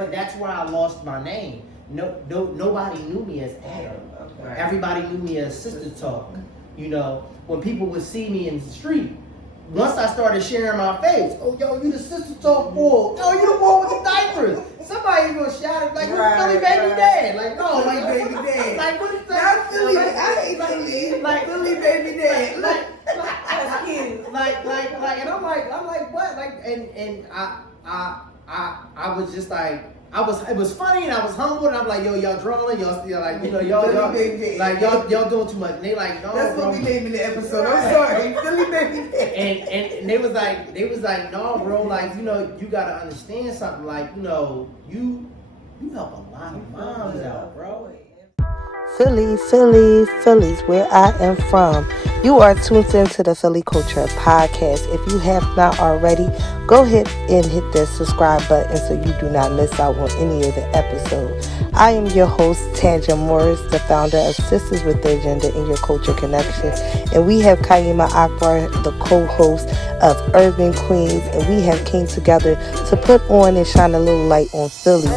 but that's where I lost my name. Nobody knew me as Adam. Right. Everybody knew me as Sister Talk. You know, when people would see me in the street, once I started sharing my face, oh, yo, you the Sister Talk boy. Oh, you the boy with the diapers. Somebody even shouted, like, you Philly baby dad. Like, no, like, baby dad. Like, what is that? Not Philly, I hate Philly. Like, Philly baby dad. Like, and I'm like, what? Like, and I was just like, it was funny and I was humble and I'm like, yo, y'all drawing, y'all still like, you know, y'all doing too much. And they like, no, that's bro. what we naming the episode. I'm sorry, Philly baby dad. And they was like, no, bro, like, you know, you gotta understand something. Like, you know, you help a lot of moms out, bro. Philly's where I am from. You are tuned into the Philly Culture Podcast. If you have not already, go ahead and hit that subscribe button so you do not miss out on any of the episodes. I am your host, Tanja Morris, the founder of Sisters with the Agenda in Your Culture Connection. And we have Kaima Akbar, the co-host of Urban Queens. And we have came together to put on and shine a little light on Philly.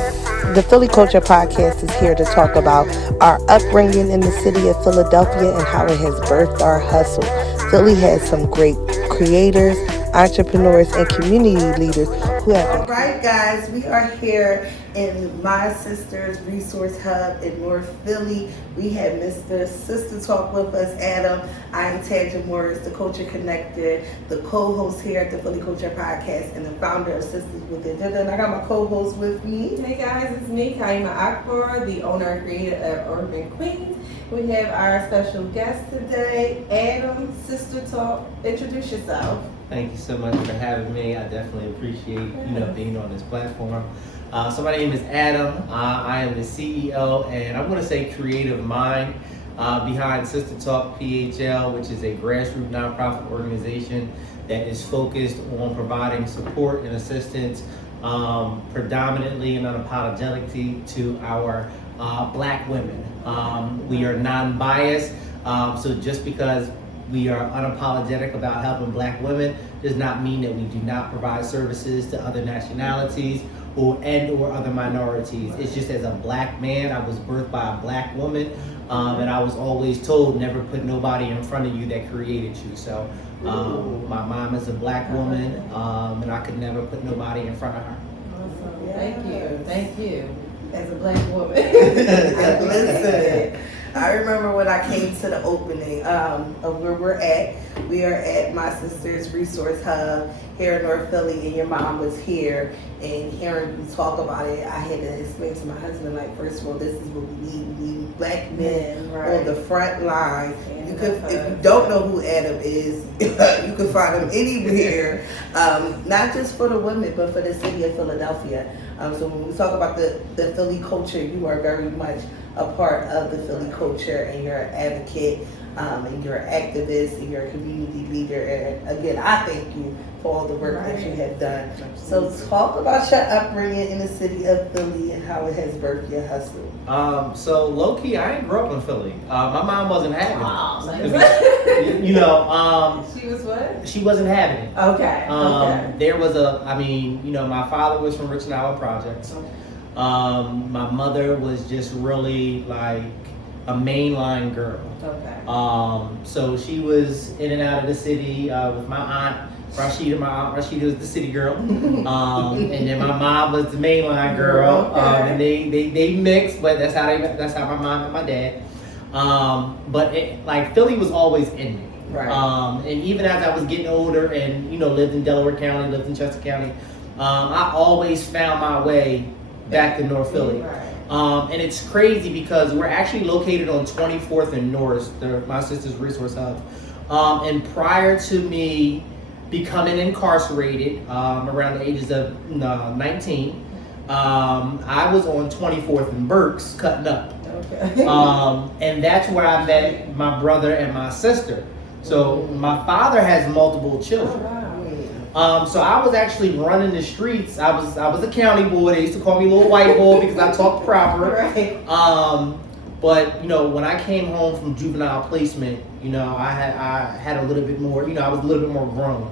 The Philly Culture Podcast is here to talk about our upbringing in the city of Philadelphia and how it has birthed our hustle. Philly has some great creators, entrepreneurs, and community leaders who have... All right, guys, we are here in my sister's resource hub in North Philly. We have Mr. Sister Talk with us, Adam. I am Tanja Morris, the Culture Connector, the co-host here at the Philly Culture Podcast, and the founder of Sisters with the Agenda. And I got my co-host with me. Hey guys, it's me, Kaima Akbar, the owner and creator of Urban Queens. We have our special guest today, Adam, Sister Talk. Introduce yourself. Thank you so much for having me. I definitely appreciate, being on this platform. So my name is Adam. I am the CEO and I'm going to say creative mind behind SistatalkPHL, which is a grassroots nonprofit organization that is focused on providing support and assistance predominantly and unapologetically to our Black women. We are non-biased, so just because we are unapologetic about helping Black women does not mean that we do not provide services to other nationalities or other minorities. It's just as a Black man, I was birthed by a Black woman, and I was always told never put nobody in front of you that created you. So my mom is a Black woman, and I could never put nobody in front of her. Awesome. Yeah. Thank you. As a Black woman. Listen, I remember when I came to the opening of where we're at. We are at my sister's resource hub here in North Philly, and your mom was here. And hearing you talk about it, I had to explain to my husband, like, first of all, this is what we need. We need Black men on the front line. You could, if you don't know who Adam is, you can find him anywhere, not just for the women, but for the city of Philadelphia. So when we talk about the Philly culture, you are very much a part of the Philly culture, and you're an advocate, and you're an activist, and you're a community leader. And again, I thank you for all the work that you have done. So talk about your upbringing in the city of Philly and how it has birthed your hustle. So low key, I didn't grow up in Philly. My mom wasn't having it. She was what? She wasn't having it. Okay. There was my father was from Richland Island Projects. My mother was just really like a mainline girl. Okay. So she was in and out of the city with my aunt Rashida. My aunt Rashida was the city girl, and then my mom was the mainline girl. Okay. And they mixed, but that's how my mom and my dad. But Philly was always in me. Right. And even as I was getting older and lived in Delaware County, lived in Chester County, I always found my way back to North Philly. Right. And it's crazy because we're actually located on 24th and North, my sister's resource hub. And prior to me becoming incarcerated around the ages of 19, I was on 24th and Berks cutting up. Okay. And that's where I met my brother and my sister. So my father has multiple children. So I was actually running the streets. I was a county boy. They used to call me little white boy because I talked proper. Right. But when I came home from juvenile placement, I had a little bit more. I was a little bit more grown.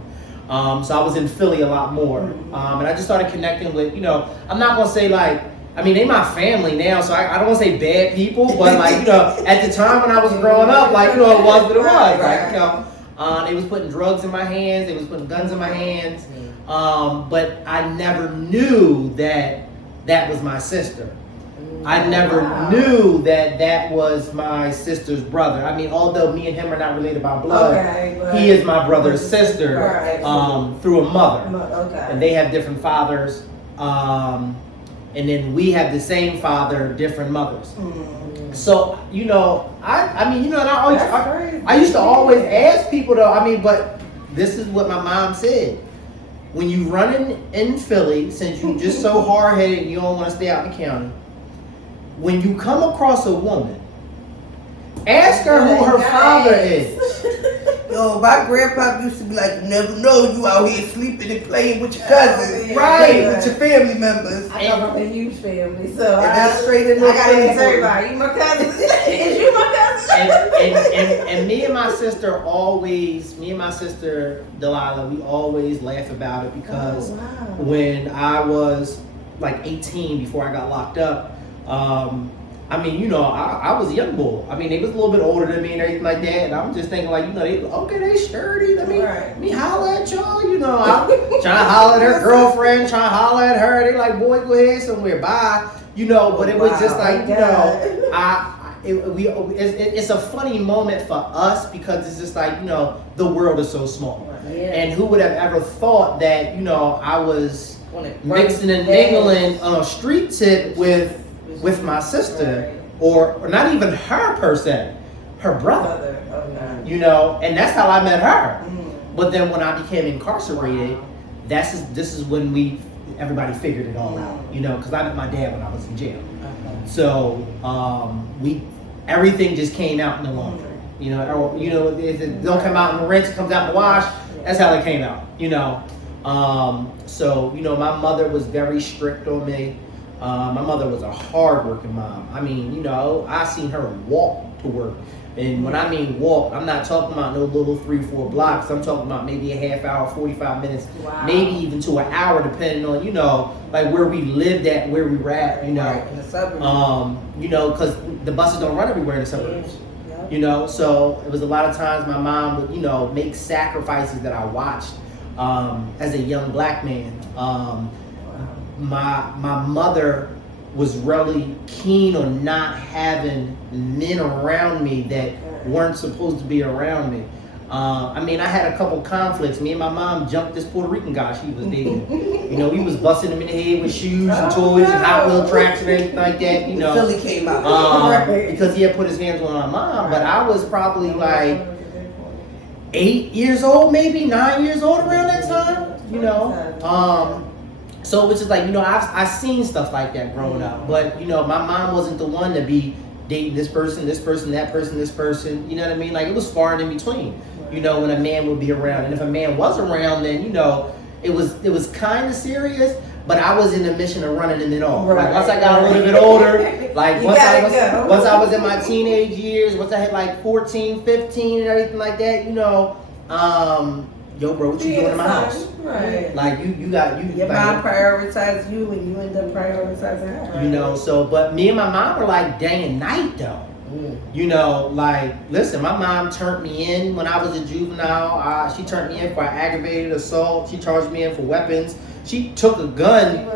So I was in Philly a lot more. And I just started connecting with, I'm not going to say like, I mean, they my family now, so I don't want to say bad people, but like, at the time when I was growing up, like, it was what it was. Like, they was putting drugs in my hands, they was putting guns in my hands. But I never knew that was my sister. I never knew that was my sister's brother. I mean, although me and him are not related by blood, he is my brother's sister through a mother. And they have different fathers. And then we have the same father, different mothers. So, I used to always ask people though, I mean, but this is what my mom said. When you running in Philly, since you just so hard-headed and you don't want to stay out in the county, when you come across a woman, ask her who her father is. Yo, my grandpa used to be like, you never know, you out here sleeping and playing with your cousins, right? With your family members. I come from a huge family, so that's straight in the I gotta ask everybody, you my cousin? Is you my cousin? And me and my sister Delilah, we always laugh about it because when I was like 18, before I got locked up, I mean, I was a young bull. I mean, they was a little bit older than me and everything like that. And I'm just thinking like, they sturdy. Let me holler at y'all, I'm trying to holler at her girlfriend, trying to holler at her. They like, boy, go ahead somewhere, bye. But it was just like, it's a funny moment for us because it's just like, the world is so small. And who would have ever thought that, I was mixing and mingling on a street tip with my sister, or not even her per se, her brother. And that's how I met her. But then when I became incarcerated, this is when everybody figured it all out, because I met my dad when I was in jail. So everything just came out in the laundry, if it don't come out in the rinse, it comes out in the wash. That's how it came out, So my mother was very strict on me. My mother was a hard-working mom. I mean, I seen her walk to work. And when I mean walk, I'm not talking about no little 3-4 blocks. I'm talking about maybe a half hour, 45 minutes, maybe even to an hour, depending on, like where we lived at, where we were at, in the suburbs. Because the buses don't run everywhere in the suburbs. So it was a lot of times my mom would, make sacrifices that I watched as a young black man. My mother was really keen on not having men around me that weren't supposed to be around me. I had a couple conflicts. Me and my mom jumped this Puerto Rican guy she was dating. We was busting him in the head with shoes and toys and Hot Wheel tracks and everything like that. Philly came out. Because he had put his hands on my mom. But I was probably like 8 years old, maybe 9 years old around that time. So it was just like, I've seen stuff like that growing up. But, my mom wasn't the one to be dating this person, that person, this person. You know what I mean? Like, it was far and in between, when a man would be around. And if a man was around, then, it was kind of serious. But I was in the mission of running them it off. Like, once I got a little bit older, like, once I was in my teenage years, once I hit, like, 14, 15 and everything like that, yo, bro, what you doing in my house? Right. Like your mom prioritized you, and you end up prioritizing her. So, but me and my mom were like day and night though. Like, listen, my mom turned me in when I was a juvenile. She turned me in for aggravated assault. She charged me in for weapons. She took a gun.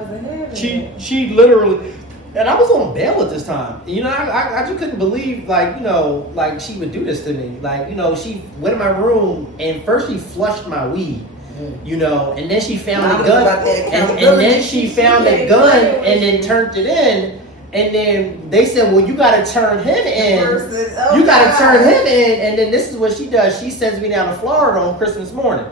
She literally. And I was on bail at this time. I just couldn't believe, like she would do this to me. Like, she went in my room and first she flushed my weed, and then she found the gun. And then she found the gun and then turned it in. And then they said, well, you got to turn him in. You got to turn him in. And then this is what she does. She sends me down to Florida on Christmas morning.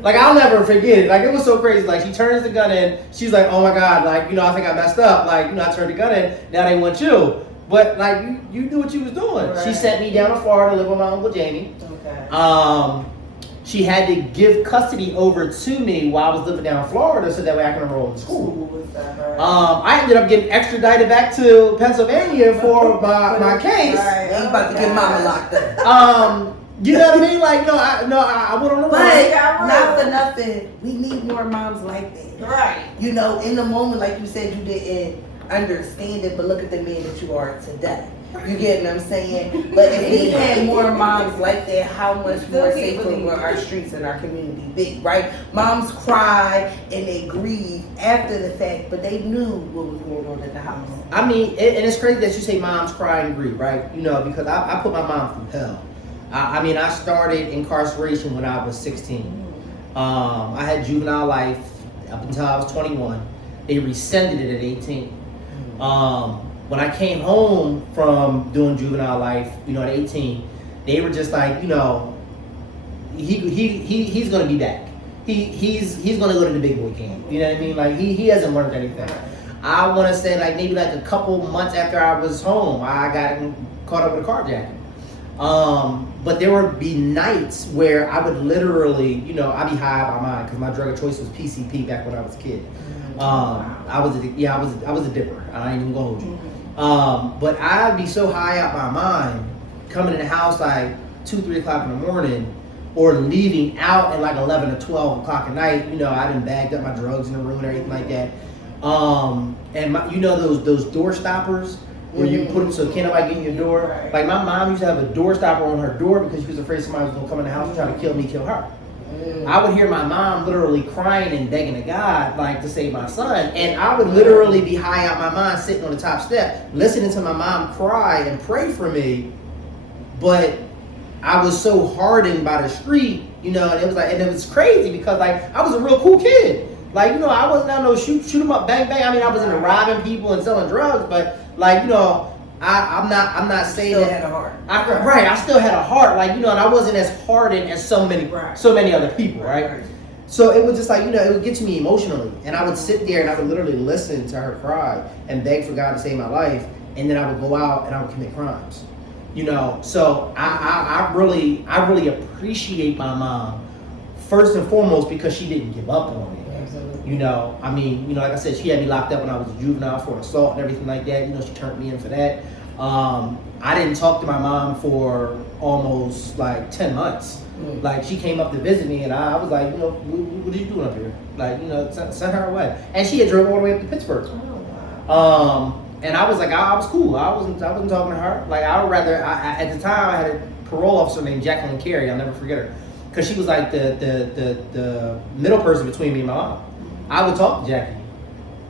Like, I'll never forget it. Like, it was so crazy. Like, she turns the gun in. She's like, oh my God, like, I think I messed up. Like, I turned the gun in. Now they want you. But, like, you knew what you was doing. Right. She sent me down to Florida to live with my Uncle Jamie. Okay. She had to give custody over to me while I was living down in Florida so that way I can enroll in school. I ended up getting extradited back to Pennsylvania for my case. Right. You about to get mama locked up. You know what I mean? Like, I went on the But run. not for nothing, we need more moms like that. Right. You know, in the moment, like you said, you didn't understand it, but look at the man that you are today. You get what I'm saying? But if we had more moms like that, how much more safer would our streets and our community be, right? Moms cry and they grieve after the fact, but they knew what was going on in the house. I mean, and it's crazy that you say moms cry and grieve, right? You know, because I put my mom through hell. I mean, I started incarceration when I was 16. I had juvenile life up until I was 21. They rescinded it at 18. When I came home from doing juvenile life, you know, at 18, they were just like, you know, he's gonna be back. He's gonna go to the big boy camp. You know what I mean? Like he hasn't learned anything. I want to say like maybe like a couple months after I was home, I got caught up with a carjacking. But there would be nights where I would literally, you know, I'd be high out of my mind because my drug of choice was PCP back when I was a kid. I was a dipper. I ain't even gonna hold you. But I'd be so high out my mind, coming in the house like 2-3 o'clock in the morning, or leaving out at like 11 or 12 o'clock at night. You know, I done bagged up my drugs in the room and everything like that. And you know those door stoppers where you put them so can't nobody get in your door. Right. Like my mom used to have a door stopper on her door because she was afraid somebody was gonna come in the house and try to kill me, kill her. I would hear my mom literally crying and begging to God, like to save my son, and I would literally be high out my mind, sitting on the top step, listening to my mom cry and pray for me. But I was so hardened by the street, you know, and it was crazy because like I was a real cool kid. Like, you know, I wasn't out no shoot 'em up, bang bang. I mean, I was into robbing people and selling drugs, but like, you know, I'm not saying Still that. had a heart. I still had a heart, like, you know, and I wasn't as hardened as so many other people, right? So it was just like, you know, it would get to me emotionally, and I would sit there and I would literally listen to her cry and beg for God to save my life, and then I would go out and I would commit crimes, you know. So I really appreciate my mom first and foremost because she didn't give up on me. You know, I mean, you know, like I said, she had me locked up when I was a juvenile for assault and everything like that. You know, she turned me in for that. I didn't talk to my mom for almost like 10 months. Like, she came up to visit me, and I was like, you know, what are you doing up here? Like, you know, send her away. And she had drove all the way up to Pittsburgh. And I was like, I was cool. I wasn't talking to her. Like, I would rather. At the time, I had a parole officer named Jacqueline Carey. I'll never forget her, because she was like the middle person between me and my mom. I would talk to Jackie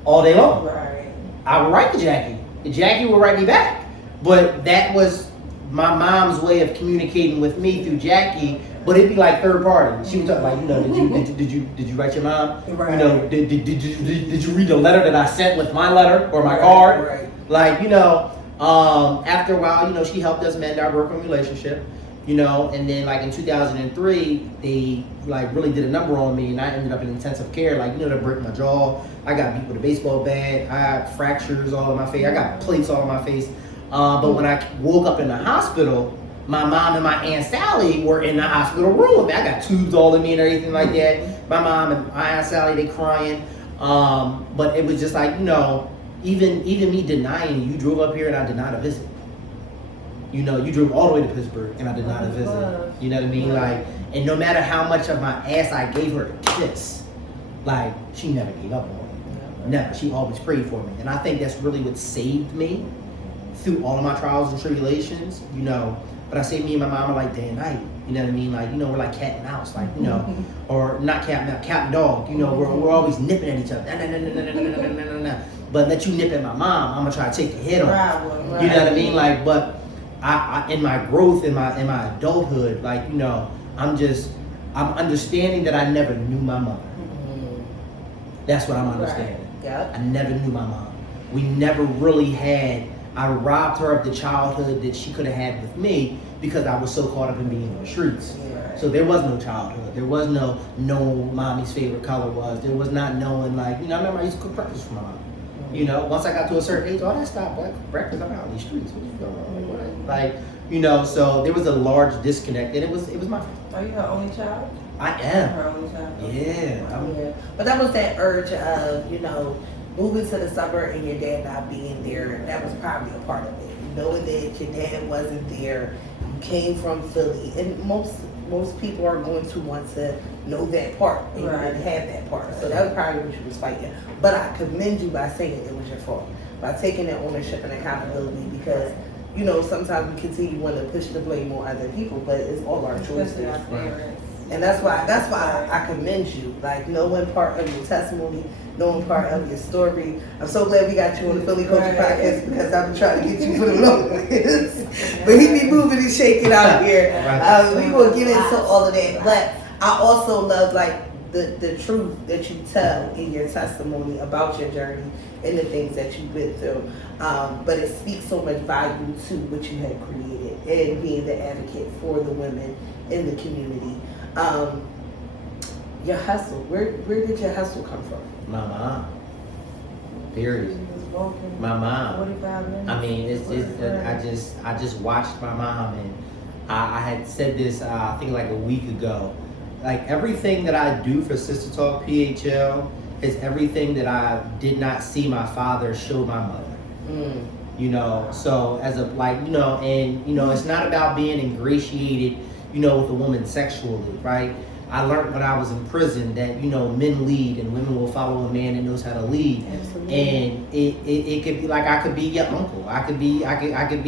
all day long. Right. I would write to Jackie. Jackie would write me back. But that was my mom's way of communicating with me through Jackie. But it'd be like third party. She would talk like, you know, did you write your mom? Right. You know, did you read the letter that I sent with my letter or my card? Right. Like, you know, after a while, you know, she helped us mend our broken relationship. You know, and then like in 2003, they like really did a number on me, and I ended up in intensive care. Like, you know, they broke my jaw. I got beat with a baseball bat. I got fractures all on my face. I got plates all on my face. But when I woke up in the hospital, my mom and my Aunt Sally were in the hospital room. I got tubes all in me and everything like that. My mom and my Aunt Sally, they crying. But it was just like, you know, even me denying you drove up here and I denied a visit. You know, you drove all the way to Pittsburgh and I did not visit. You know what I mean? Like, and no matter how much of my ass I gave her to kiss, like, she never gave up on me. Never. She always prayed for me. And I think that's really what saved me through all of my trials and tribulations, you know. But I say me and my mom are like day and night. You know what I mean? Like, you know, we're like cat and mouse, like, you know, or not cat and mouse, cat and dog. You know, we're always nipping at each other. No. But let you nip at my mom, I'm gonna try to take the head off. You know what I mean? Like, but I in my growth, in my adulthood, like, you know, I'm understanding that I never knew my mother. That's what I'm understanding. Right. Yeah. I never knew my mom. We never really had. I robbed her of the childhood that she could have had with me because I was so caught up in being in the streets. Right. So there was no childhood. There was no mommy's favorite color was. There was not knowing, like, you know, I remember I used to cook breakfast for my mom. You know, once I got to a certain age, that stopped. Breakfast, I'm out in these streets. What you doing? Like, you know, so there was a large disconnect, and it was my fault. Are you her only child? I am. Her only child. Yeah. But that was that urge of, you know, moving to the suburb and your dad not being there. That was probably a part of it. Knowing that your dad wasn't there, came from Philly, and most people are going to want to know that part and Right. have that part. So that was probably what you was fighting. But I commend you by saying it was your fault, by taking that ownership and accountability, because you know sometimes we continue to want to push the blame on other people, but it's all our choices. Especially our parents. And that's why I commend you. Like knowing part of your testimony, knowing part of your story. I'm so glad we got you on the Philly Culture Podcast, because I've been trying to get you for the longest. But he be moving and shaking out here. We will get into all of that. But I also love like the truth that you tell in your testimony about your journey and the things that you've been through. But it speaks so much value to what you have created and being the advocate for the women in the community. Your hustle, where did your hustle come from? My mom. Period. She was walking My mom. 45 minutes. I mean, I just watched my mom, and I had said this I think like a week ago. Like everything that I do for Sister Talk PHL is everything that I did not see my father show my mother. You know, so as a it's not about being ingratiated, with a woman sexually, right? I learned when I was in prison that, men lead and women will follow a man that knows how to lead. Absolutely. And it could be like, I could be your uncle. I could be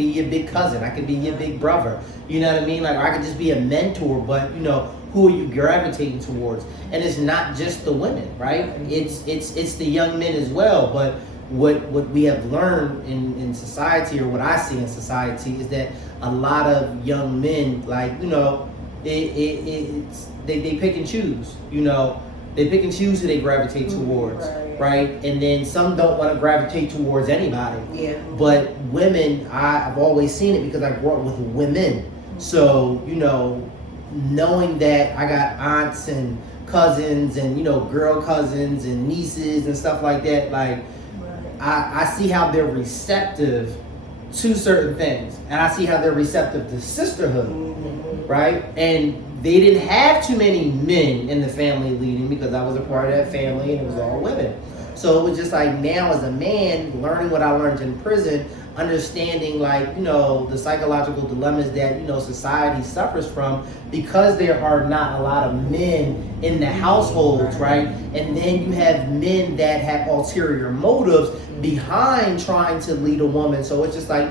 your big cousin. I could be your big brother. You know what I mean? Like, I could just be a mentor, but who are you gravitating towards? And it's not just the women, right? It's the young men as well. But what we have learned in society, or what I see in society, is that a lot of young men, like, they pick and choose, they pick and choose who they gravitate towards, right? And then some don't want to gravitate towards anybody. Yeah. But women, I've always seen it because I grew up with women. So, knowing that I got aunts and cousins and, girl cousins and nieces and stuff like that, like, I see how they're receptive to certain things, and I see how they're receptive to sisterhood, right? And they didn't have too many men in the family leading, because I was a part of that family and it was all women. So it was just like, now as a man, learning what I learned in prison, understanding like, the psychological dilemmas that, society suffers from, because there are not a lot of men in the households, right? And then you have men that have ulterior motives behind trying to lead a woman. So it's just like,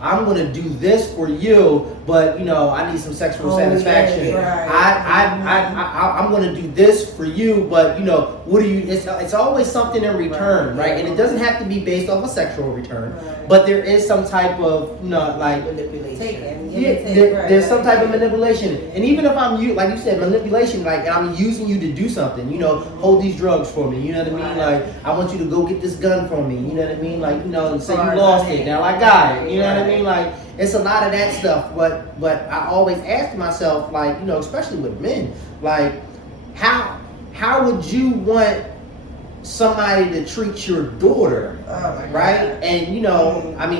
I'm going to do this for you, but I need some sexual satisfaction. I'm going to do this for you, but what do you? It's always something in return, right? And it doesn't have to be based off a sexual return, but there is some type of like manipulation. There's some type of manipulation. And even if I'm like you said, manipulation, like, and I'm using you to do something, hold these drugs for me, you know what I mean? Like, I want you to go get this gun for me, you know what I mean? Like, say you lost it, now I got it, you know what I mean? Like, it's a lot of that stuff, but I always ask myself, like, especially with men, like, how would you want somebody to treat your daughter, right? And I'm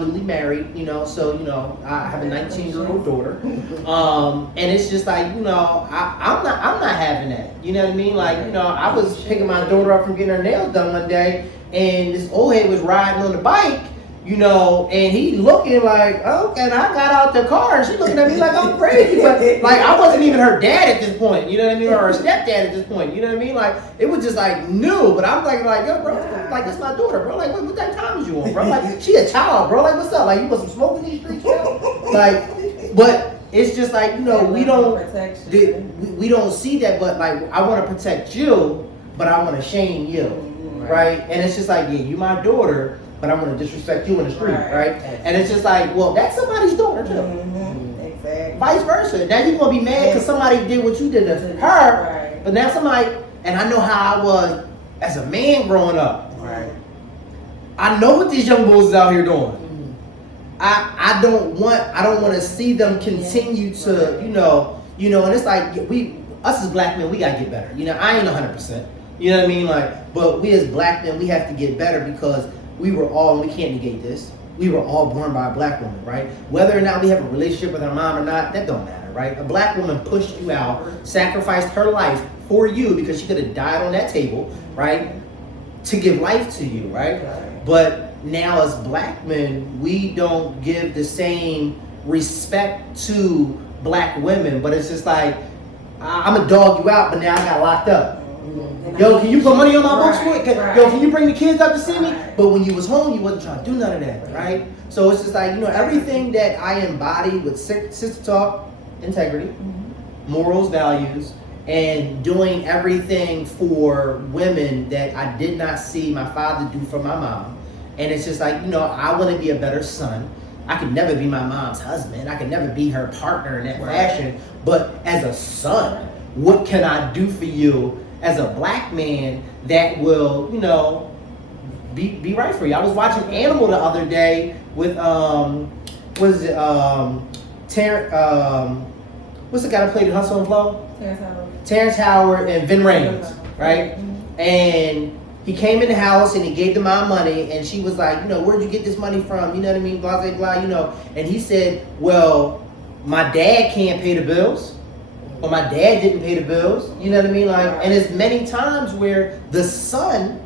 newly married, so I have a 19-year-old daughter, and it's just like, I'm not having that, you know what I mean? Like, I was picking my daughter up from getting her nails done one day, and this old head was riding on the bike, and he looking like, okay, and I got out the car, and she looking at me like I'm crazy, but like, I wasn't even her dad at this point, you know what I mean, or her stepdad at this point, you know what I mean, like, it was just like new, but I'm like, yo, bro, like, this my daughter, bro, like, what that time is you on, bro, like, she a child, bro, like, what's up, like, you want some smoke in these streets, bro, like, but it's just like, we don't see that, but like, I want to protect you, but I want to shame you, right? And it's just like, yeah, you my daughter, but I'm going to disrespect you in the street, right? And it's just like, well, that's somebody's daughter too. Exactly. Vice versa. Now you're going to be mad because somebody did what you did to her, but now somebody, and I know how I was as a man growing up. Right. I know what these young boys is out here doing. I don't want to see them continue to, and it's like, us as black men, we got to get better. I ain't 100%. You know what I mean? Like, but we as black men, we have to get better, because we can't negate this, we were all born by a black woman, right? Whether or not we have a relationship with our mom or not, that don't matter, right? A black woman pushed you out, sacrificed her life for you, because she could have died on that table, right? To give life to you, right? But now as black men, we don't give the same respect to black women, but it's just like, I'm gonna dog you out, but now I got locked up. Yo, can you put money on my books for it? Yo, can you bring the kids up to see me? But when you was home, you wasn't trying to do none of that, right? So it's just like, everything that I embody with Sister Talk, integrity, morals, values, and doing everything for women that I did not see my father do for my mom. And it's just like, I want to be a better son. I could never be my mom's husband. I could never be her partner in that fashion. But as a son, what can I do for you as a black man that will, be right for you? I was watching Animal the other day with what is it? What's the guy that played in Hustle and Flow? Terrence Howard and Vin Rames, right? And he came in the house and he gave the mom money, and she was like, where'd you get this money from? You know what I mean? Blah, blah, blah, And he said, well, my dad can't pay the bills, or my dad didn't pay the bills. You know what I mean? And there's many times where the son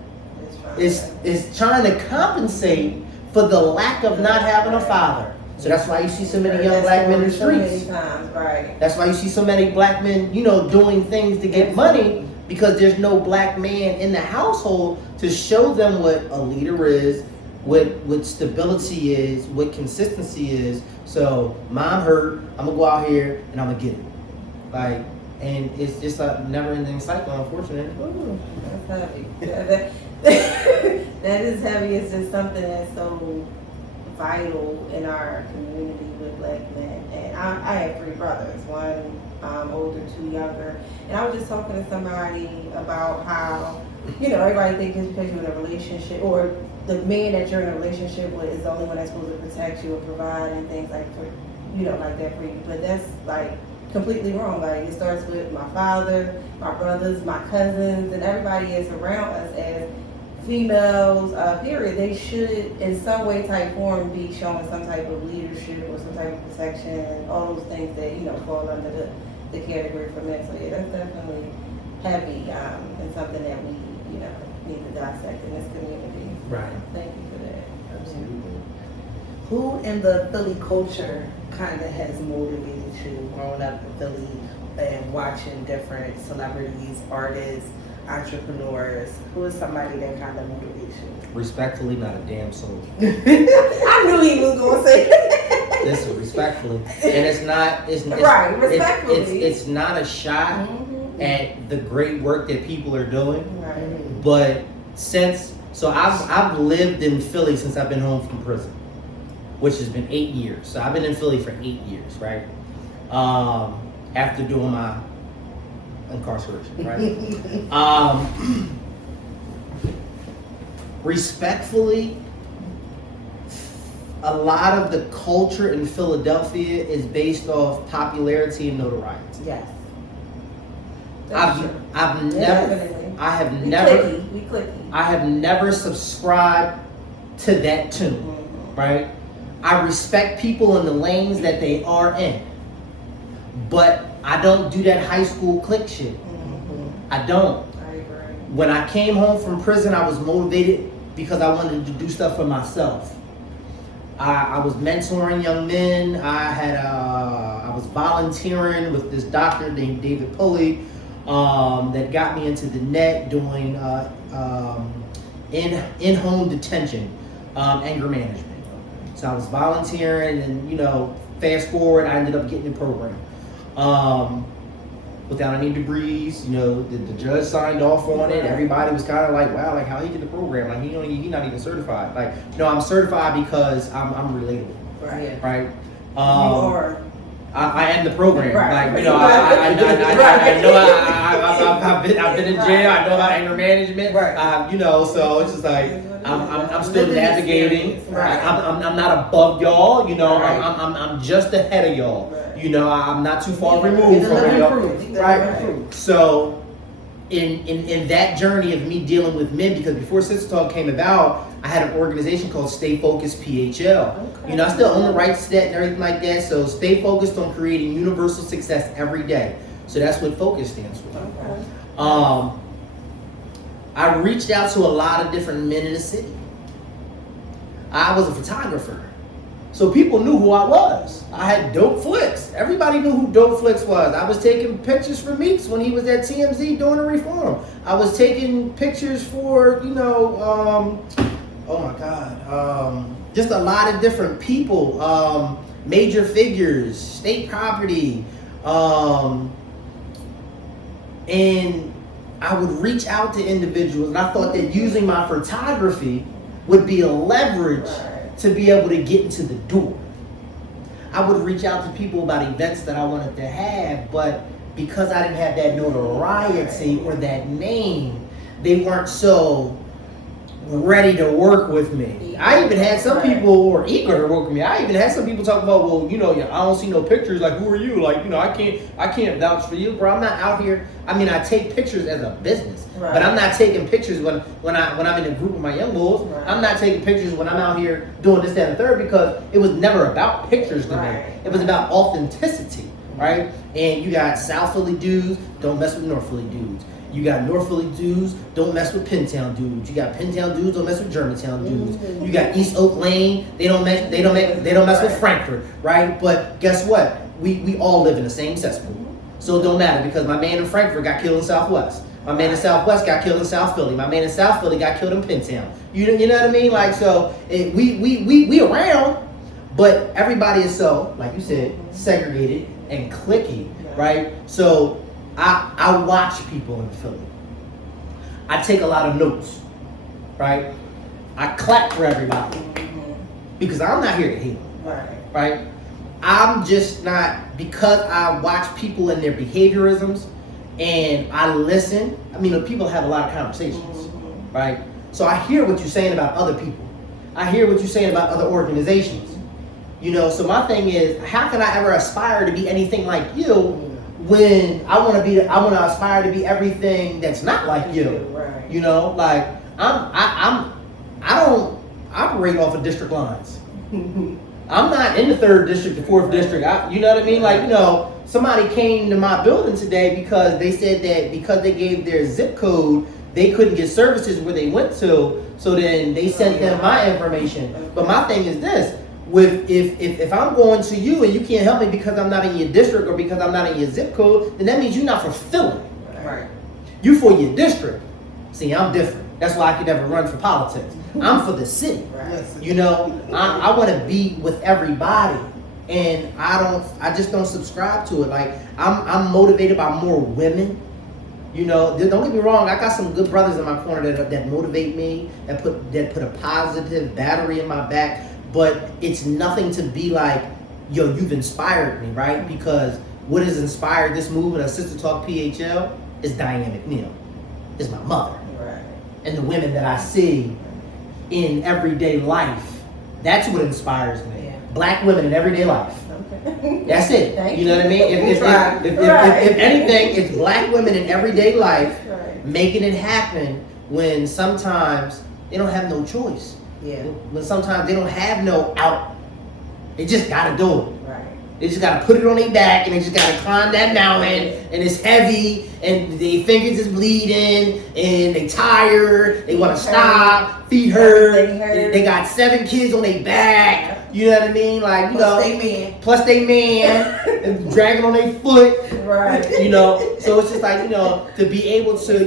is trying to compensate for the lack of not having a father. So that's why you see so many young black men in the streets. That's why you see so many black men, doing things to get money, because there's no black man in the household to show them what a leader is, what stability is, what consistency is. So mom hurt, I'm gonna go out here and I'm gonna get it. And it's just a never-ending cycle, unfortunately. Ooh, that's heavy. That is heavy. It's just something that's so vital in our community with black men. And I have 3 brothers, one older, 2 younger. And I was just talking to somebody about how, everybody thinks just because you're in a relationship, or the man that you're in a relationship with is the only one that's supposed to protect you or provide and things like that for you. But that's completely wrong. It starts with my father, my brothers, my cousins, and everybody is around us as females, period. They should, in some way, type, form, be showing some type of leadership or some type of protection, and all those things that, fall under the category for men. So, yeah, that's definitely heavy, and something that we, need to dissect in this community. Right. Thank you for that. Absolutely. Who in the Philly culture kind of has motivated you growing up in Philly and watching different celebrities, artists, entrepreneurs? Who is somebody that kind of motivates you? Respectfully, not a damn soul. I knew he was going to say that. Listen, respectfully, and it's right. Respectfully, it's not a shot at the great work that people are doing. Right. But I've lived in Philly since I've been home from prison, which has been 8 years. So I've been in Philly for 8 years, right? After doing my incarceration, right? Respectfully, a lot of the culture in Philadelphia is based off popularity and notoriety. Yes. I have never subscribed to that tune, right? I respect people in the lanes that they are in, but I don't do that high school clique shit. I don't. I agree. When I came home from prison, I was motivated because I wanted to do stuff for myself. I was mentoring young men. I was volunteering with this doctor named David Pulley that got me into the net doing in-home detention, anger management. So I was volunteering, and fast forward, I ended up getting the program. Without any degrees, the judge signed off on it. Everybody was kind of like, wow, like how he get the program? Like he not even certified. Like, I'm certified because I'm relatable. Right. You are. I am the program. Right. Like, I've been in jail. I know about anger management. Right. So it's just like I'm still navigating. Right. I'm not above y'all. Right. I'm just ahead of y'all. Right. I'm not too far removed from y'all. Right. So in that journey of me dealing with men, because before Sister Talk came about, I had an organization called SistatalkPHL. Okay. I still own the rights to that and everything like that. So stay focused on creating universal success every day. So that's what FOCUS stands for. Okay. I reached out to a lot of different men in the city. I was a photographer. So people knew who I was. I had Dope Flicks. Everybody knew who Dope Flicks was. I was taking pictures for Meeks when he was at TMZ doing a reform. I was taking pictures for, oh my God, just a lot of different people, major figures, state property, and I would reach out to individuals, and I thought that using my photography would be a leverage to be able to get into the door. I would reach out to people about events that I wanted to have, but because I didn't have that notoriety or that name, they weren't so ready to work with me. I even had some people who were eager to work with me. I even had some people talk about, well, I don't see no pictures. Like, who are you? Like, I can't vouch for you, bro. I'm not out here. I mean, I take pictures as a business, but I'm not taking pictures when I'm in a group with my young bulls. I'm not taking pictures when I'm out here doing this, that, and the third, because it was never about pictures to me. It was about authenticity, right? And you got South Philly dudes, don't mess with North Philly dudes. You got North Philly dudes, don't mess with Pentown dudes. You got Pentown dudes, don't mess with Germantown dudes. You got East Oak Lane, they don't mess with Frankfurt, right? But guess what? We all live in the same cesspool. So it don't matter, because my man in Frankfurt got killed in Southwest. My man in Southwest got killed in South Philly. My man in South Philly got killed in Pentown. You know what I mean? Like, so we around, but everybody is so, like you said, segregated and cliquey, right? So I watch people in Philly. I take a lot of notes, right? I clap for everybody because I'm not here to hate them, right? I'm just not, because I watch people and their behaviorisms and I listen. I mean, people have a lot of conversations, right? So I hear what you're saying about other people. I hear what you're saying about other organizations. So my thing is, how can I ever aspire to be anything like you when I want to aspire to be everything that's not like you? Like I don't operate off of district lines. I'm not in the 3rd district, the 4th district. You know what I mean? Like, somebody came to my building today because they said that because they gave their zip code, they couldn't get services where they went to. So then they sent them my information. But my thing is this: if I'm going to you and you can't help me because I'm not in your district or because I'm not in your zip code, then that means you're not fulfilling. Right. You for your district. See, I'm different. That's why I could never run for politics. I'm for the city. Right. I want to be with everybody, and I just don't subscribe to it. Like, I'm motivated by more women. Don't get me wrong. I got some good brothers in my corner that motivate me, that put a positive battery in my back. But it's nothing to be like, yo, you've inspired me, right? Because what has inspired this movement of Sister Talk PHL is Diane McNeil, is my mother, and the women that I see in everyday life. That's what inspires me. Yeah. Black women in everyday life. Okay. That's it. You know what I mean? If anything, it's black women in everyday life making it happen when sometimes they don't have no choice. Yeah. When sometimes they don't have no out. They just gotta do it. Right. They just gotta put it on their back and they just gotta climb that mountain, and it's heavy and their fingers is bleeding and they tired, they wanna stop, feet hurt, they got 7 kids on their back, you know what I mean? Like, plus they man, and dragging on their foot. Right. So it's just like, to be able to,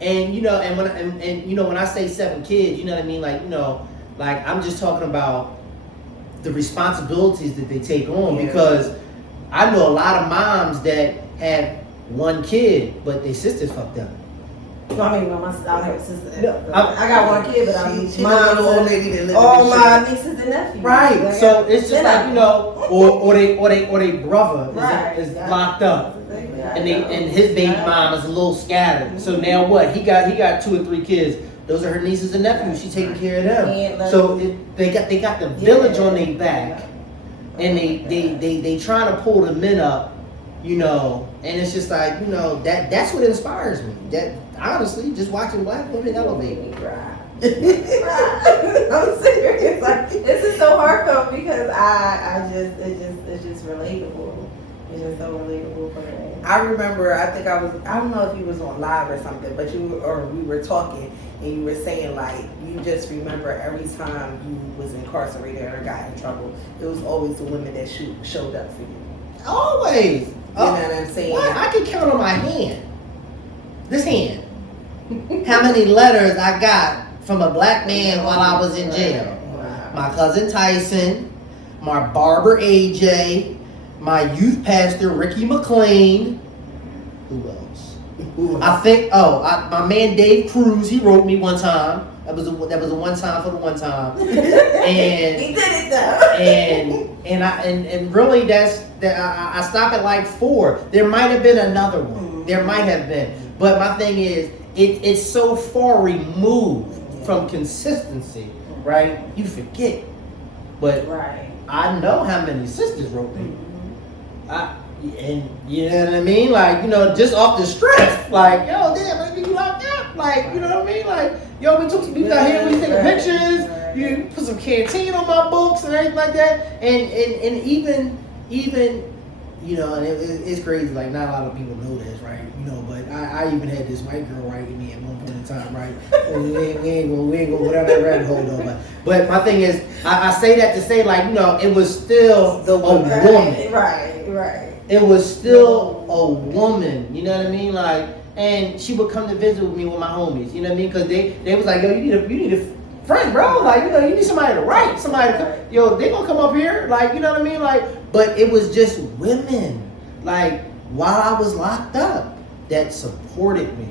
and when I say 7 kids, you know what I mean? Like I'm just talking about the responsibilities that they take on, because I know a lot of moms that have 1 kid, but their sisters fucked up. I don't have a sister. I got 1 kid, but I'm old lady that lives all my nieces and nephews. Right. So it's just like, or they brother is locked up. And his baby mom is a little scattered. So now what? He got 2 or 3 kids. Those are her nieces and nephews. She's taking care of them. So they got the village on their back, and they trying to pull the men up, and it's just like, that's what inspires me. That honestly, just watching black women elevate me. I'm serious. Like, this is so heartfelt because it's just relatable. It's just so relatable for me. I remember, I don't know if you was on live or something, but we were talking and you were saying like, you just remember every time you was incarcerated or got in trouble, it was always the women that showed up for you. Always. You know what I'm saying? What? I can count on my hand. This hand. How many letters I got from a black man while I was in jail. Wow. My cousin Tyson, my barber AJ, my youth pastor Ricky McLean. Who else? I think. My man Dave Cruz. He wrote me one time. That was a one time for the one time. And He did it though. and really I stop at like 4. There might have been another one. There might have been. But my thing is, it's so far removed from consistency, right? You forget. But Right. I know how many sisters wrote me. And you know what I mean? Like, just off the strength. Like, yo, damn, maybe you locked up. Like, you know what I mean? Like, yo, we took some people out here, we taking pictures. Right. You put some canteen on my books and everything like that. And even and it's crazy. Like, not a lot of people know this, right? But I even had this white girl writing me at one point in time, right? we ain't gonna whatever that rabbit hole though. But my thing is, I say that to say, like, it was still a woman. Right. It was still a woman. You know what I mean? Like, and she would come to visit with me with my homies. You know what I mean? Because they was like, yo, you need a friend, bro. Like, you need somebody to write, somebody to come. Yo, they gonna come up here. Like, you know what I mean? Like, but it was just women. Like, while I was locked up, that supported me.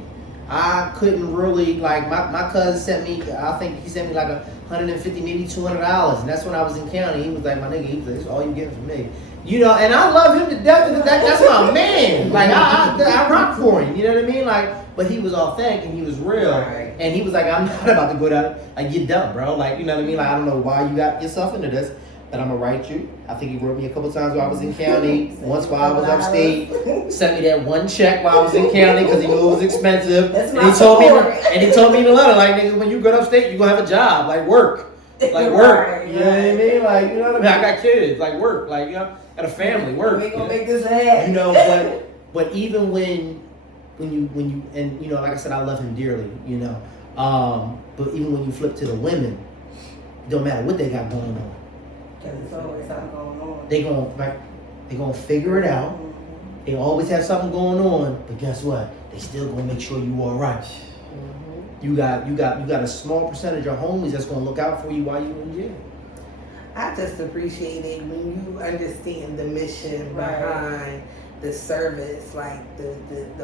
I couldn't really, like, my cousin sent me, I think he sent me like $150, maybe $200, and that's when I was in county. He was like, my nigga, that's all you getting from me. And I love him to death. That's my man. Like, I rock for him. You know what I mean? Like, but he was authentic and he was real. Right. And he was like, I'm not about to go down. Like, you're dumb, bro. Like, you know what I mean? Like, I don't know why you got yourself into this, but I'm gonna write you. I think he wrote me a couple times while I was in county. Once while I was upstate, sent me that one check while I was in county because he knew it was expensive. That's And he told me in the letter, like, nigga, when you go upstate, you gonna have a job, like work. Like work. Right, You know what I mean? Like, you know what I mean? I got kids, like work. Like, got a family, work. We gonna make this happen. But even when you and like I said, I love him dearly, but even when you flip to the women, it don't matter what they got going on. Because it's always something going on. They gonna figure it out. They always have something going on, but guess what? They still gonna make sure you all right. You got a small percentage of homies that's gonna look out for you while you in jail. I just appreciate it when you understand the mission Right. behind the service, like the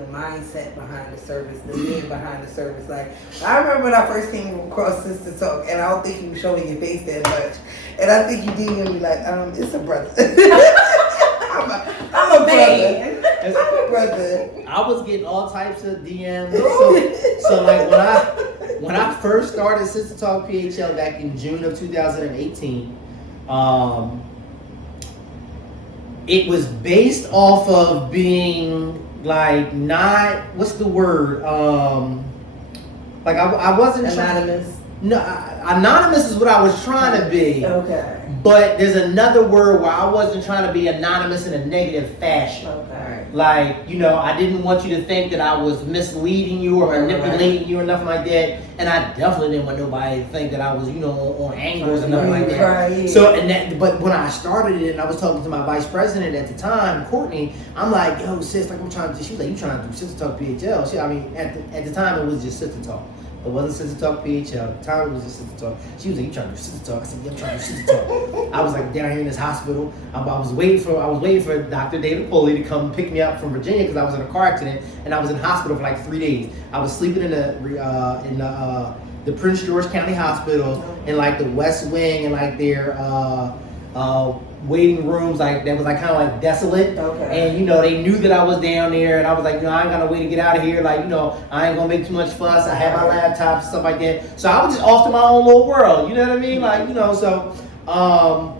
mindset behind the service, the men behind the service. Like, I remember when I first came across Sister Talk, and I don't think you were showing your face that much, and I think you did me like, it's a brother. I'm a man. I'm a brother. I was getting all types of DMs. So like when I first started Sister Talk PHL back in June of 2018, it was based off of being like not, what's the word? Like I wasn't Anonymous. Anonymous is what I was trying to be. Okay. But there's another word where I wasn't trying to be anonymous in a negative fashion. Okay. Like, I didn't want you to think that I was misleading you or manipulating you or nothing like that. And I definitely didn't want nobody to think that I was, on angles and nothing like that. Right. So, but when I started it and I was talking to my vice president at the time, Courtney, I'm like, yo, sis, like I'm trying to, she was like, you trying to do Sister Talk PHL? At the time it was just Sister Talk. It wasn't Sister Talk PHL. At the time it was just Sister Talk. She was like, you trying to do Sister Talk? I said, yeah, I'm trying to do Sister Talk. I was like down here in this hospital. I was waiting for Dr. David Pulley to come pick me up from Virginia because I was in a car accident and I was in hospital for like 3 days. I was sleeping in the Prince George County Hospital in like the West Wing and like their waiting rooms, like that was like kind of like desolate. Okay. And they knew that I was down there, and I was like, I ain't got no way to get out of here. Like, I ain't gonna make too much fuss. I had my laptop, stuff like that. So I was just off to my own little world. You know what I mean? Like, so I'm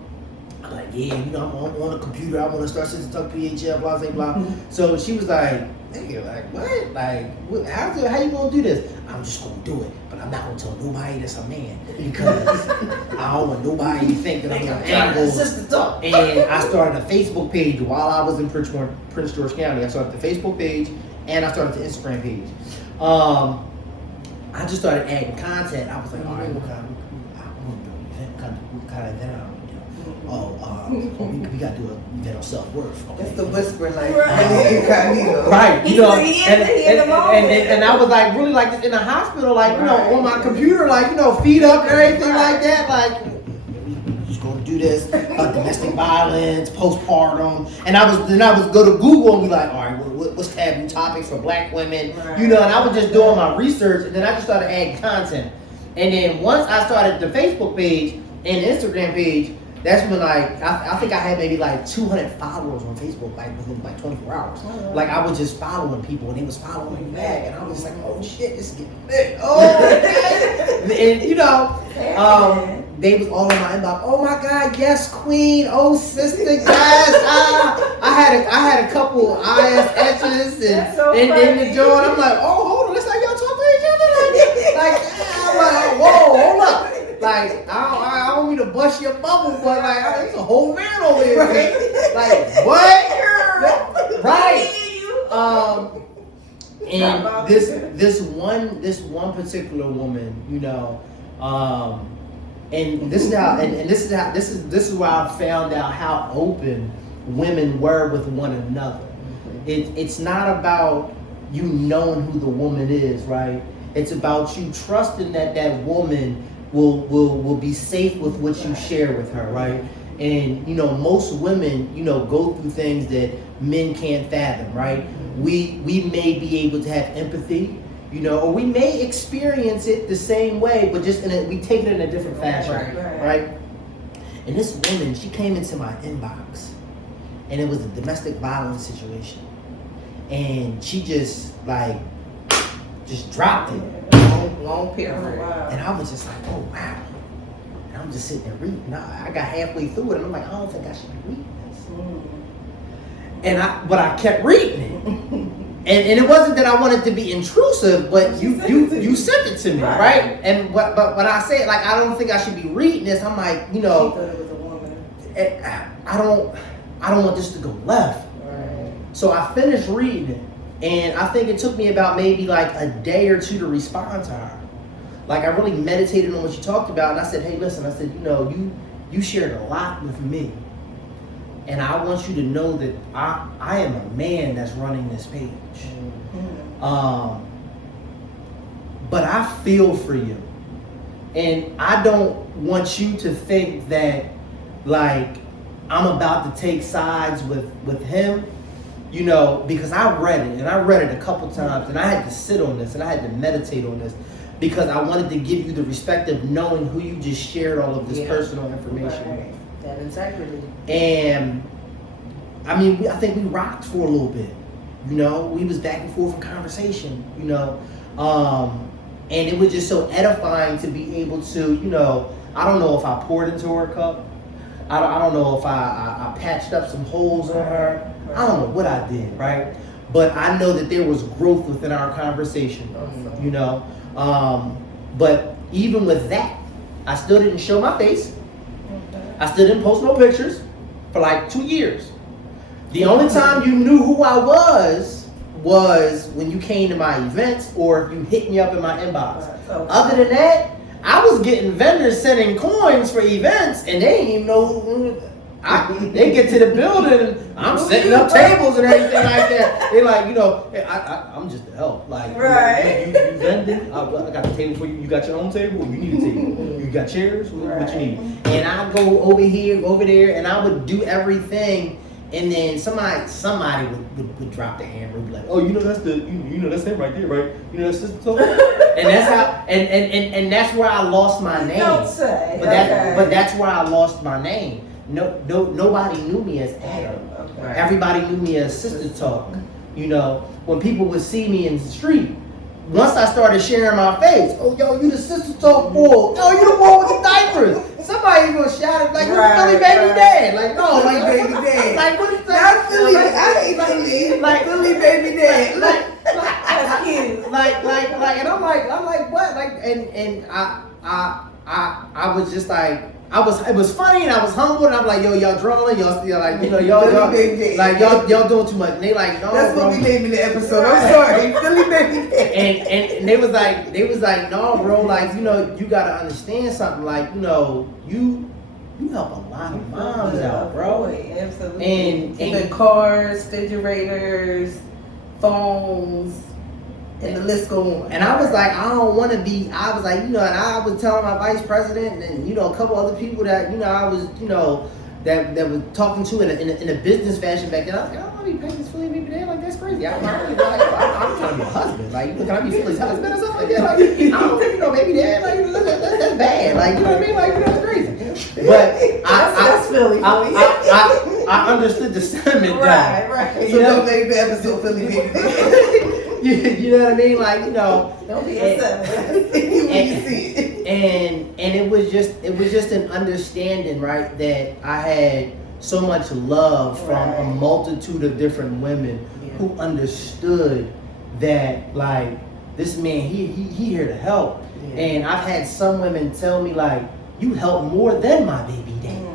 like, yeah, I'm on the computer. I want to start Sister Talk PHL, blah blah blah. So she was like, nigga, like what? Like, how you gonna do this? I'm just gonna do it, but I'm not gonna tell nobody that's a man because I don't want nobody to think that I'm on Sister angles. talk. And I started a Facebook page while I was in Prince George County. I started the Facebook page and I started the Instagram page. I just started adding content. I was like, all right, what kind of event I want to do? We got to do an event on self-worth. Okay. It's the whisper, like, Right. Right, He you know, said he in the moment. and I was like really like in the hospital, like, you know, on my computer, like, you know, feet up and everything like that, like, we're just gonna do this, domestic violence, postpartum, and I was go to Google and be like, all right, what's taboo topics for black women, you know, and I was just doing my research, and then I just started adding content, and then once I started the Facebook page and the Instagram page, that's when like I think I had maybe like 200 followers on Facebook like within like 24 hours. Like I was just following people and they was following me back and I was just like, oh shit, this is getting big. Oh, okay. And you know, they was all in my inbox. Oh my God, yes, queen. Oh sister, yes. I had a couple ISS's and in the joint. I'm like, oh hold on, that's how y'all talk to each other like that. Like I'm like, whoa, hold up. Like, I don't mean to bust your bubble, but like, there's a whole man over here. Right? Like, what? Right. And this one particular woman, you know, and this is where I found out how open women were with one another. It's not about you knowing who the woman is, right? It's about you trusting that woman will be safe with what you share with her, right? And you know, most women, you know, go through things that men can't fathom, right? We may be able to have empathy, you know, or we may experience it the same way, but just we take it in a different fashion, right? And this woman, she came into my inbox, and it was a domestic violence situation, and she just dropped it. Long period. And I was just like, oh wow. And I'm just sitting there reading. I got halfway through it and I'm like, I don't think I should be reading this. But I kept reading it. and it wasn't that I wanted to be intrusive, but you sent it to me, right? And but when I say it, like, I don't think I should be reading this, I'm like, you know, She thought it was a woman. I don't want this to go left. Right. So I finished reading it. And I think it took me about maybe like a day or two to respond to her. Like I really meditated on what you talked about, and I said, hey, listen, I said, you know, you shared a lot with me. And I want you to know that I am a man that's running this page. But I feel for you. And I don't want you to think that like I'm about to take sides with him. You know, because I read it, and I read it a couple times, and I had to sit on this, and I had to meditate on this, because I wanted to give you the respect of knowing who you just shared all of this personal information with. That integrity. And, I mean, I think we rocked for a little bit, you know? We was back and forth in conversation, you know? And it was just so edifying to be able to, you know, I don't know if I poured into her cup. I don't know if I patched up some holes on her. I don't know what I did, right? But I know that there was growth within our conversation, you know? But even with that, I still didn't show my face. I still didn't post no pictures for like 2 years. The only time you knew who I was when you came to my events or if you hit me up in my inbox. Other than that, I was getting vendors sending coins for events and they didn't even know who. They get to the building and I'm setting up tables and everything like that. They're like, you know, hey, I'm just the help. Like, right. you vending? I got the table for you. You got your own table? You need a table. You got chairs? What you need? And I go over here, over there, and I would do everything. And then somebody would drop the hammer and be like, oh, you know that's that's him right there, right? You know that's Sister. And that's how and that's where I lost my name. Don't say. But that's where I lost my name. No, nobody knew me as Adam. Right. Everybody knew me as Sister Talk. You know, when people would see me in the street, once I started sharing my face, oh yo, you the Sister Talk boy. Yo, you the boy with the diapers. Somebody even shouted like, you Philly baby dad. Like, no, like baby dad. Like, what is that? Not Philly, I ain't Philly. Like Philly baby dad. That's cute. Like, and I'm like, what? Like, and I was just like, it was funny and I was humble and I'm like, yo, y'all drawing, y'all like, you know, y'all like y'all doing too much. And they like, no, That's bro. what we naming the episode. I'm sorry, Philly baby. And they was like, no, bro, like, you know, you gotta understand something, like, you know, you help a lot of moms out, bro. Absolutely. And Even cars, refrigerators, phones, and the list go on. And I was like, I don't want to be. I was like, you know, and I was telling my vice president and you know a couple other people that you know I was you know that was talking to in a business fashion back then. I was like, I don't want to be paying this Philly baby dad, like that's crazy. I'm trying to be a husband, like can I be Philly's husband or something like that? Like I don't think you know baby dad, like that's bad, like you know what I mean, like you know that's crazy. But That's Philly. I understood the sentiment, right. So don't make the episode Philly baby. You know what I mean? Like, you know, Don't be when upset. you see it. and it was just an understanding, right, that I had so much love from a multitude of different women who understood that like this man he here to help. And I've had some women tell me like, you help more than my baby daddy.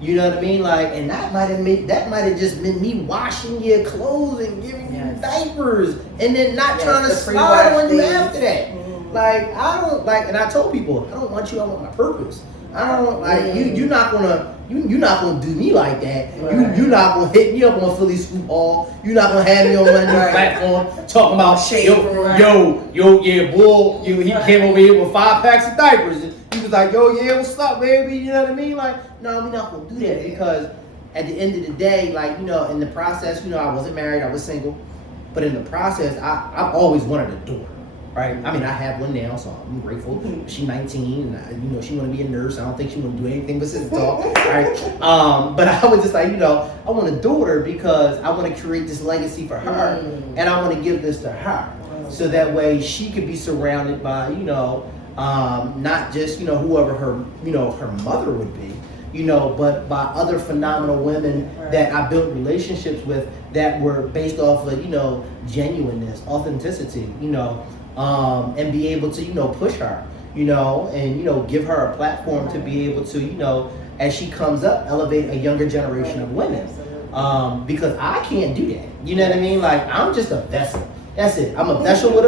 You know what I mean? Like, and that might have just been me washing your clothes and giving you diapers, and then not trying to slide on you after that. Like, I don't like, and I told people, I don't want you. I want my purpose. I don't like you. You're not gonna do me like that. You're not gonna hit me up on Philly Scoop Hall. You're not gonna have me on one of these platforms talking about yeah, bull. He came over here with 5 packs of diapers. He was like, yo, yeah, what's up, baby? You know what I mean? Like, no, we're not gonna do that because at the end of the day, like, you know, in the process, you know, I wasn't married, I was single, but in the process, I've always wanted a daughter, right? I mean, I have one now, so I'm grateful. She's 19, and you know, she want to be a nurse. I don't think she want to do anything but sit and talk, right? But I was just like, you know, I want a daughter because I want to create this legacy for her, and I want to give this to her, so that way she could be surrounded by, you know, not just, you know, whoever her, you know, her mother would be, you know, but by other phenomenal women that I built relationships with that were based off of, you know, genuineness, authenticity, you know, and be able to, you know, push her, you know, and, you know, give her a platform to be able to, you know, as she comes up, elevate a younger generation of women. Because I can't do that. You know what I mean? Like, I'm just a vessel. That's it. I'm a vessel with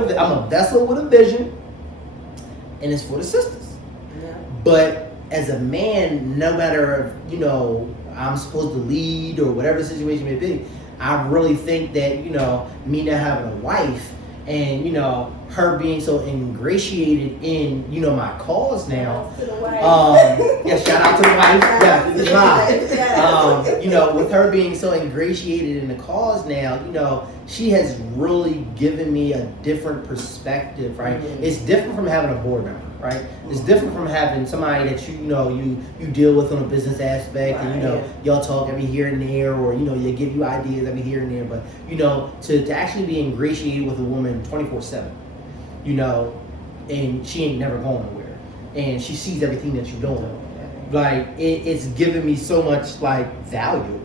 a vision. And it's for the sisters. But as a man, no matter, you know, I'm supposed to lead or whatever the situation may be, I really think that, you know, me not having a wife and, you know, her being so ingratiated in, you know, my cause now. Yeah, shout out to the wife. Yeah, this is live. You know, with her being so ingratiated in the cause now, you know, she has really given me a different perspective, right? It's different from having a board member, right? It's different from having somebody that you know you deal with on a business aspect, and you know y'all talk every here and there, or you know they give you ideas every here and there. But you know to actually be ingratiated with a woman 24/7, you know, and she ain't never going nowhere, and she sees everything that you're doing. Like it's given me so much like value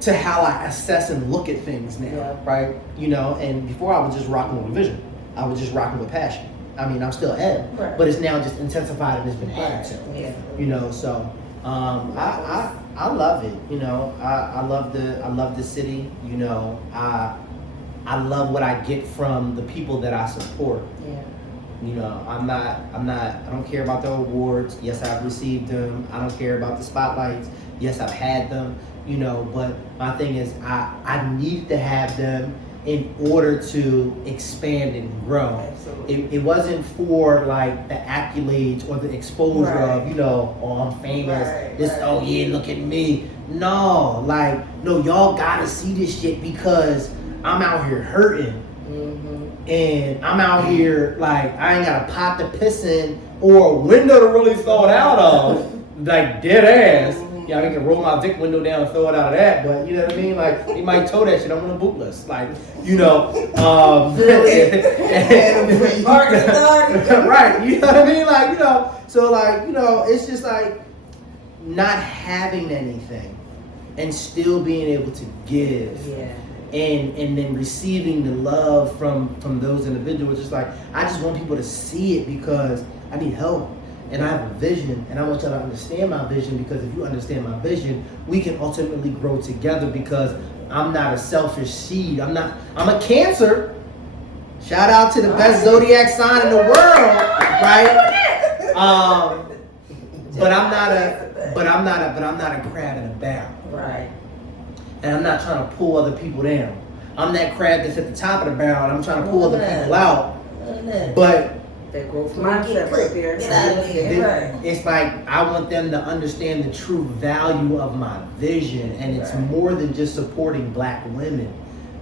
to how I assess and look at things now, right? You know, and before I was just rocking with vision, I was just rocking with passion. I mean, I'm still am, but it's now just intensified and it's been added to. You know, so I love it. You know, I love the city. You know, I love what I get from the people that I support. You know, I don't care about the awards. Yes, I've received them. I don't care about the spotlights. Yes, I've had them. You know, but my thing is I need to have them in order to expand and grow. It wasn't for like the accolades or the exposure of, you know, oh, I'm famous. Oh yeah, look at me. No, like, no, y'all gotta see this shit because I'm out here hurting. And I'm out here like I ain't got a pot to piss in or a window to really throw it out of, like dead ass. Yeah, I can roll my Vic window down and throw it out of that, but you know what I mean? Like, they might tow that shit, I'm on a boot list. Like, you know, right, you know what I mean? Like, you know, so like, you know, it's just like not having anything and still being able to give. And then receiving the love from those individuals. Just like, I just want people to see it because I need help. and I have a vision, and I want y'all to understand my vision, because if you understand my vision, we can ultimately grow together, because I'm not a selfish seed. I'm a Cancer. Shout out to the best zodiac sign in the world, right? But I'm not a crab in a barrel. Right. And I'm not trying to pull other people down. I'm that crab that's at the top of the barrel, and I'm trying to pull other people out. But that growth mindset right there. Get out of here. Right. it's like I want them to understand the true value of my vision, and it's more than just supporting Black women.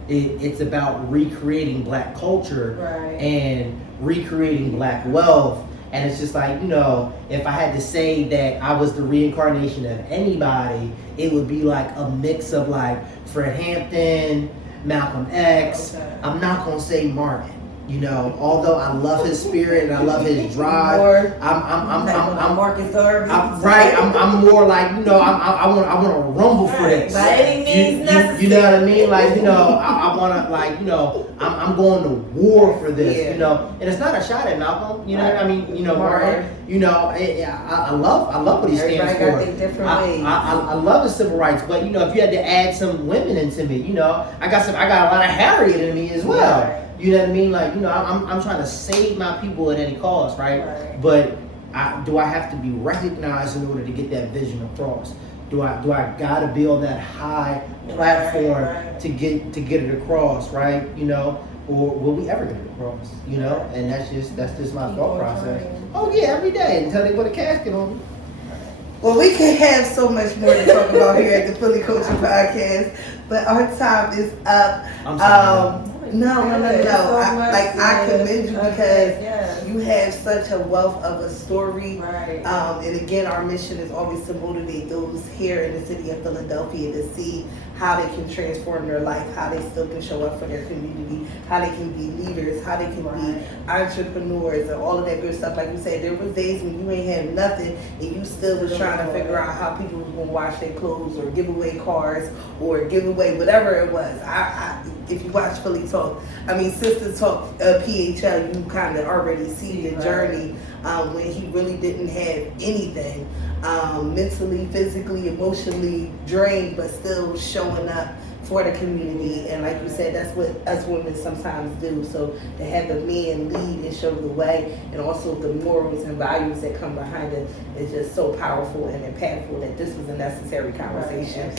It's about recreating Black culture and recreating Black wealth. And it's just like, you know, if I had to say that I was the reincarnation of anybody, it would be like a mix of like Fred Hampton, Malcolm X. I'm not gonna say Martin. You know, although I love his spirit and I love his drive, I'm Marcus Garvey. I'm more like, you know, I want to rumble for this. By any means necessary. You know what I mean? Like, you know, I want to, like, you know, I'm going to war for this. You know, and it's not a shot at Malcolm. You know what I mean? You know, Martin. You know, I love what he stands for. Everybody got their different ways. I love the civil rights, but you know, if you had to add some women into me, you know, I got a lot of Harriet in me as well. Right. You know what I mean? Like, you know, I'm trying to save my people at any cost, right? But do I have to be recognized in order to get that vision across? Do I gotta be on that high platform to get it across, right? You know, or will we ever get it across? You know, and that's just my thought process. Oh yeah, every day until they put a casket on me. Well, we could have so much more to talk about here at the Philly Culture Podcast, but our time is up. I'm sorry. No. I commend you because yes. you have such a wealth of a story. Right. And again, our mission is always to motivate those here in the city of Philadelphia to see how they can transform their life, how they still can show up for their community, how they can be leaders, how they can be entrepreneurs, and all of that good stuff. Like you said, there was days when you ain't had nothing and you still was trying to figure out how people was going to wash their clothes or give away cars or give away whatever it was. If you watch Philly Talk, Sister Talk PHL, you kind of already see the journey when he really didn't have anything. Mentally, physically, emotionally drained, but still showing up for the community. And like you said, that's what us women sometimes do. So to have the man lead and show the way, and also the morals and values that come behind it, is just so powerful and impactful that this was a necessary conversation.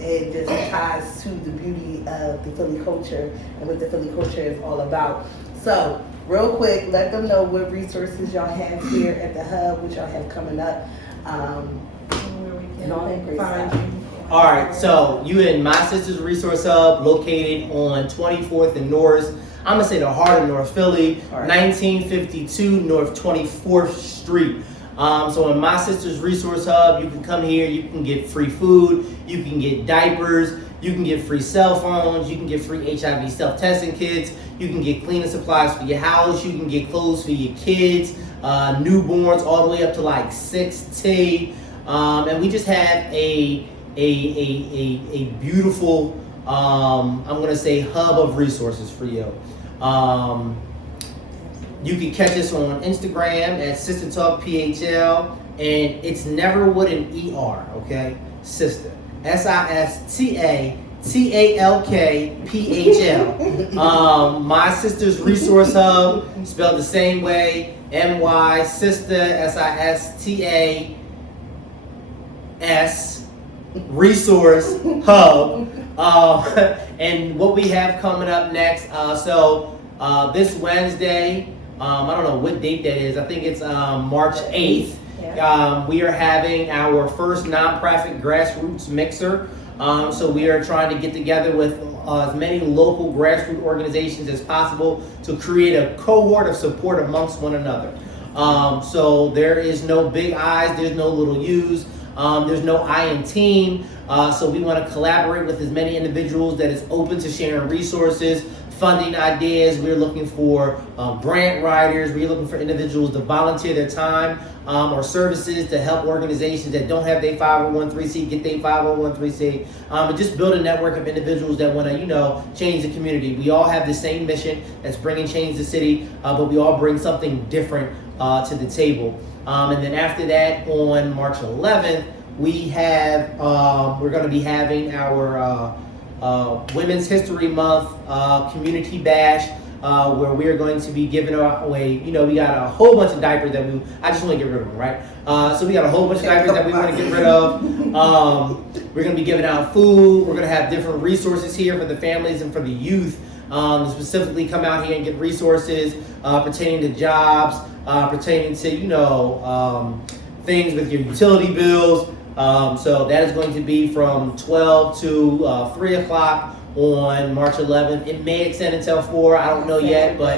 It just ties to the beauty of the Philly culture and what the Philly culture is all about. So real quick, let them know what resources y'all have here at the hub, what y'all have coming up. And all that great stuff. All right, so you in My Sister's Resource Hub, located on 24th and Norris. I'm gonna say the heart of North Philly, 1952 North 24th Street. So in My Sister's Resource Hub, you can come here, you can get free food, you can get diapers, you can get free cell phones, you can get free HIV self-testing kits, you can get cleaning supplies for your house, you can get clothes for your kids, newborns all the way up to like 6T. And we just have a beautiful, I'm gonna say, hub of resources for you. You can catch us on Instagram at SistatalkPHL, and it's never with an ER, okay? Sister, SistatalkPHL. My Sister's Resource Hub, spelled the same way, MY Sister, SISTAS Resource Hub. And what we have coming up next, this Wednesday, I don't know what date that is, I think it's March 8th. We are having our first nonprofit grassroots mixer. So we are trying to get together with as many local grassroots organizations as possible to create a cohort of support amongst one another. So there is no big I's, there's no little U's, there's no I in team. So we want to collaborate with as many individuals that is open to sharing resources, funding ideas. We're looking for grant writers. We're looking for individuals to volunteer their time or services to help organizations that don't have their 501(c) get their 501(c), and just build a network of individuals that want to, change the community. We all have the same mission, that's bringing change to the city, but we all bring something different to the table. And then after that, on March 11th, we're going to be having our Women's History Month community bash, where we're going to be giving away, we got a whole bunch of diapers that I just want to get rid of them, right? So we got a whole bunch of diapers that we want to get rid of. We're going to be giving out food. We're going to have different resources here for the families and for the youth to specifically come out here and get resources pertaining to jobs, pertaining to, things with your utility bills. So that is going to be from 12 to 3 o'clock on March 11th. It may extend until 4. I don't know yet, but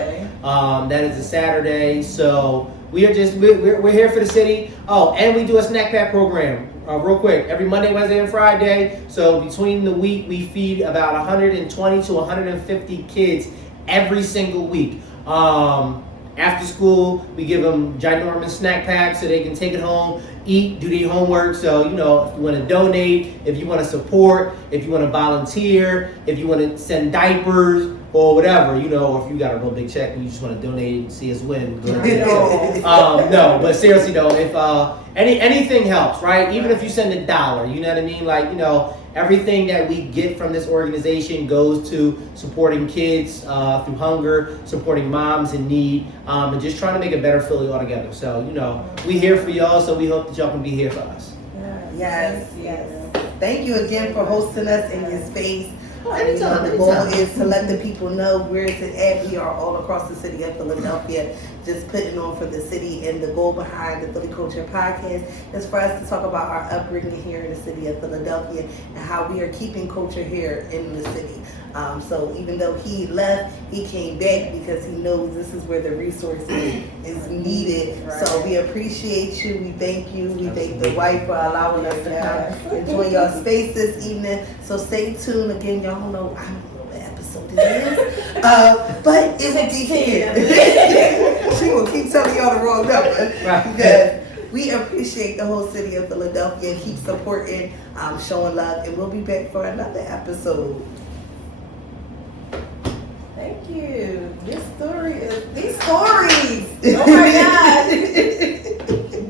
that is a Saturday. So we're here for the city. Oh, and we do a snack pack program. Real quick, every Monday, Wednesday, and Friday. So between the week, we feed about 120 to 150 kids every single week. After school, we give them ginormous snack packs so they can take it home, eat, do their homework. So, if you want to donate, if you want to support, if you want to volunteer, if you want to send diapers or whatever, or if you got a real big check and you just want to donate and see us win, go ahead. No, but seriously though, if anything helps, right? Even if you send $1, you know what I mean? Like, everything that we get from this organization goes to supporting kids through hunger, supporting moms in need, and just trying to make a better Philly altogether. So, we here for y'all, so we hope that y'all can be here for us. Yes. Thank you again for hosting us in your space. Anytime. The goal is to let the people know where it's at. We are all across the city of Philadelphia, just putting on for the city. And the goal behind the Philly Culture Podcast is for us to talk about our upbringing here in the city of Philadelphia and how we are keeping culture here in the city. So even though he left, he came back because he knows this is where the resources is needed. Right. So we appreciate you. We thank you. We thank the wife for allowing us to come enjoy your space this evening. So stay tuned. Again, y'all don't know, I don't know what episode it is, but it will be here. She will keep telling y'all the wrong number. Because we appreciate the whole city of Philadelphia. Keep supporting, showing love, and we'll be back for another episode. Thank you. These stories. Oh my gosh.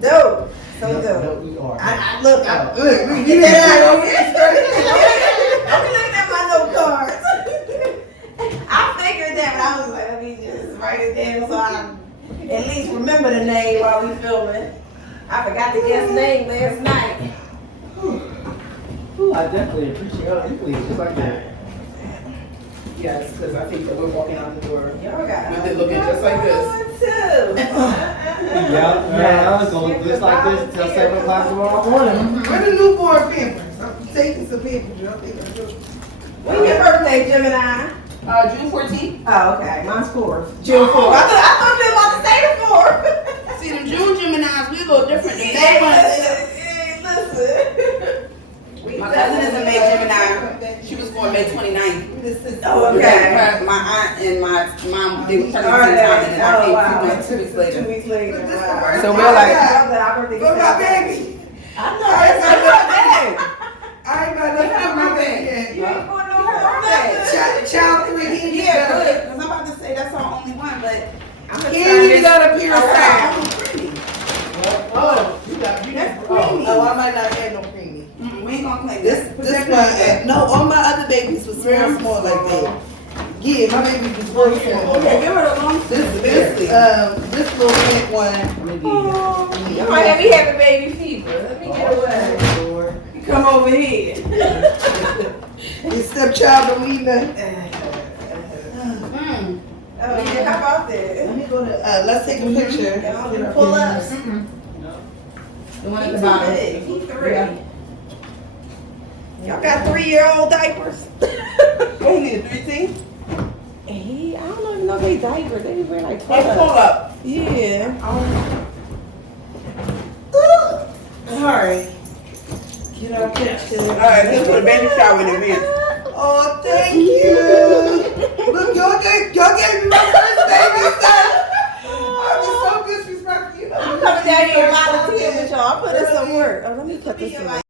Dope. So dope. No, we are. Look, You I'm looking at my note cards. I figured that, but I was like, let me just write it down so I at least remember the name while we filming. I forgot the guest name last night. I definitely appreciate it. Please, just like that. Yes, because I think that we're walking out the door Y'all got with it looking just like this. Yeah, it's going to look just like this until 7 o'clock tomorrow morning. Where the newborn pampers? I'm taking some pampers. I think I'm doing. When's your birthday, Gemini? June 14th. Oh, okay. Mine's 4th. June 4th. I thought you were about to say the 4th. See, the June Geminis, we a little different than Hey, May ones. listen. My cousin is a May Gemini. She was born May 29th. Oh, okay. My aunt and my mom, they were turning the same time, and I came 2 weeks later. 2 weeks later. Wow. So we're like, For my baby. I know. It's my birthday. I ain't got nothing for my baby yet. You ain't going no birthday. Child 3. yeah, good. Because I'm about to say that's our only one, but I'm just He ain't even got a pure sound. Oh, you got that's creamy. Oh, I might not have no creamy. We ain't gonna claim This one, no, all my other babies was small like that. Yeah, my baby was real small. Okay, give her the long. This little pink one. Oh, you might have me having baby fever. Let me get away. Come over here. Your stepchild Alina. Oh yeah, how about that? Let me go to. Let's take a picture. Pull up. The one at the bottom. He 3. Y'all got 3-year-old diapers. What, he needed 13? I don't even know if they diapers. They wear like Hey, pull up. Yeah. Alright. Get our picture. Alright, let's put a baby shower in the video. Oh, thank you. Look, y'all gave me my first baby son. I was so disrespectful. I'm coming down here and volunteer with y'all. I'll put in some work. Oh, let me put this in.